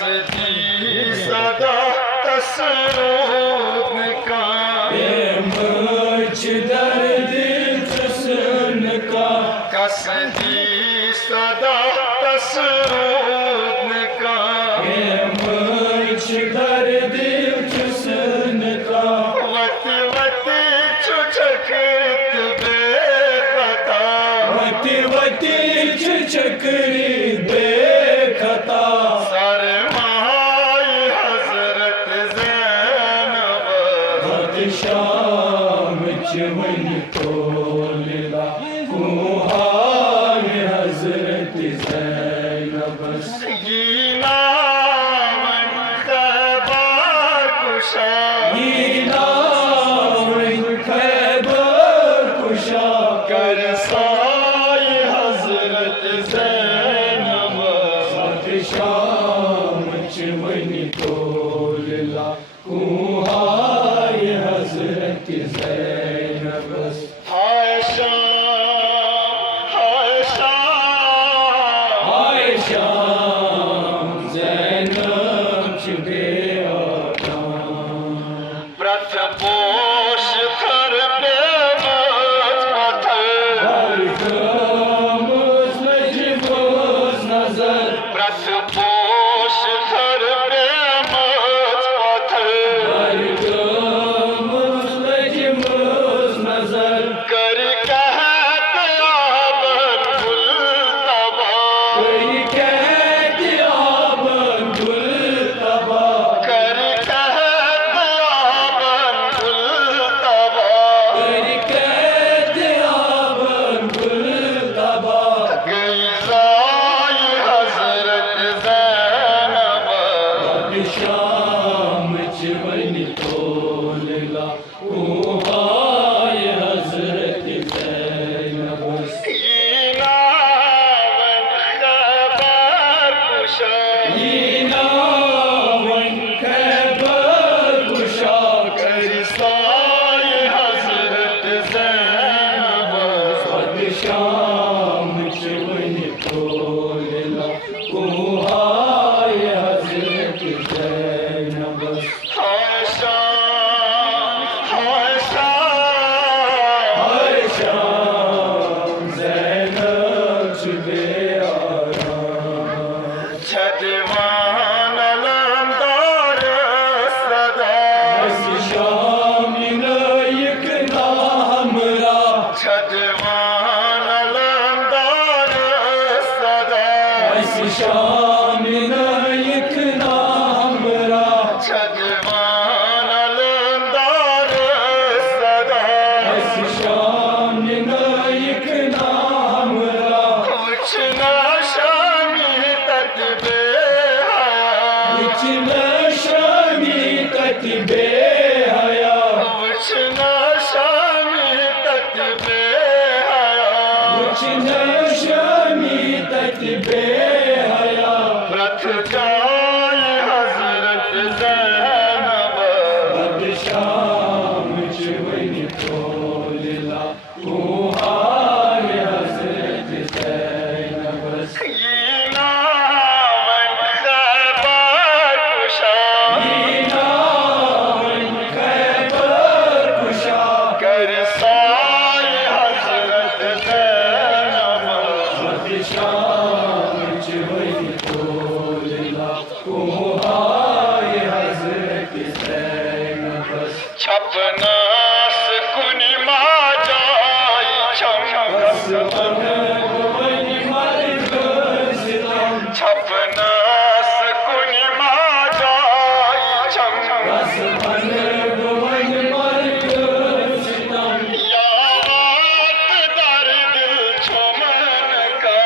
कसदी सदा तसरूद का मुझ दर्द जुस्न का कसदी सदा तसरूद का मुझ दर्द जुस्न का वत वत चुचकत बेखता वत वत चुचकत बेखता शाम चवन तोला कुहार हजरत ज़ैनब सीना मन खैबर कुशा सीना मन खैबर कुशा कर साए हजरत ज़ैनब शाम चवन तोला कुहार हजरत ज़ैनब हाय शाम ज़ैनब चुबे व्रत पोष कर बेमत पत्थर मजबूत नजर व्रत पोष कर बेमत पत्थर नजर कर कहते आबन गुल तबा कर कहते आबन गुल तबा कर कहते आबन गुल तबा कर कहते आबन गुल तबा गई ज़ाई हजरत ज़ैनब शाम चवन तोला कुहार हजरत ज़ैनब सीना मन खैबर कुशा सीना मन खैबर कुशा कर साए हजरत ज़ैनब शाम चवन तोला कुहार हजरत ज़ैनब छदवान अलमदार सदा शाम नायक ना हमरा छदवान अलमदार सदा शाम नायक ना हमरा छदवान अलमदार सदा शाम नायक ना हमरा कुछ ना शामी तत्बे शामी तत्बे हया कुछ न शामी तत्बे हया कुछ न शामी तत्बे हया व्रत जाए हजरत ज़ैनब शाम चवन तोला कुहार हजरत ज़ैनब सीना मन खैबर कुशा सीना मन खैबर कुशा कर साए हजरत ज़ैनब शाम चवन तोला कुहार हजरत ज़ैनब छपना सुकुनी मा जाई छपना सुकुनी मा जाई या वात दर्द छमन का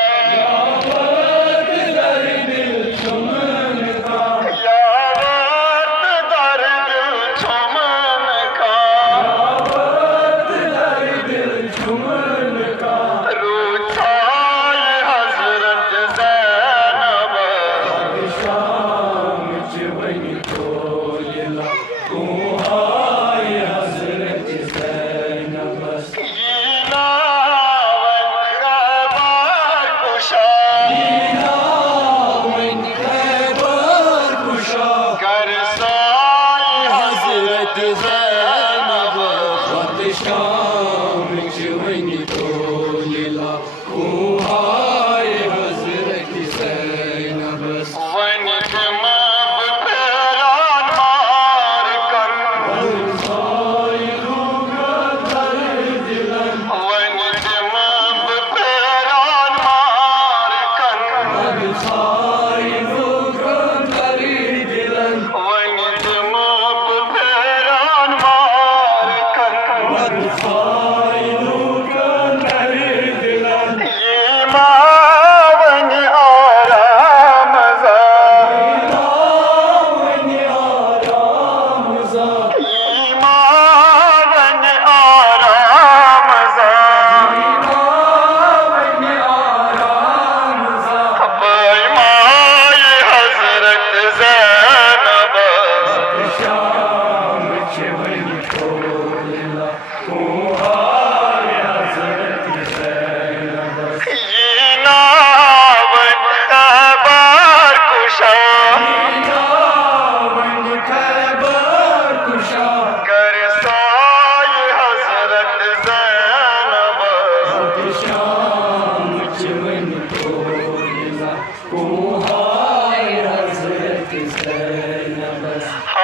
her nefes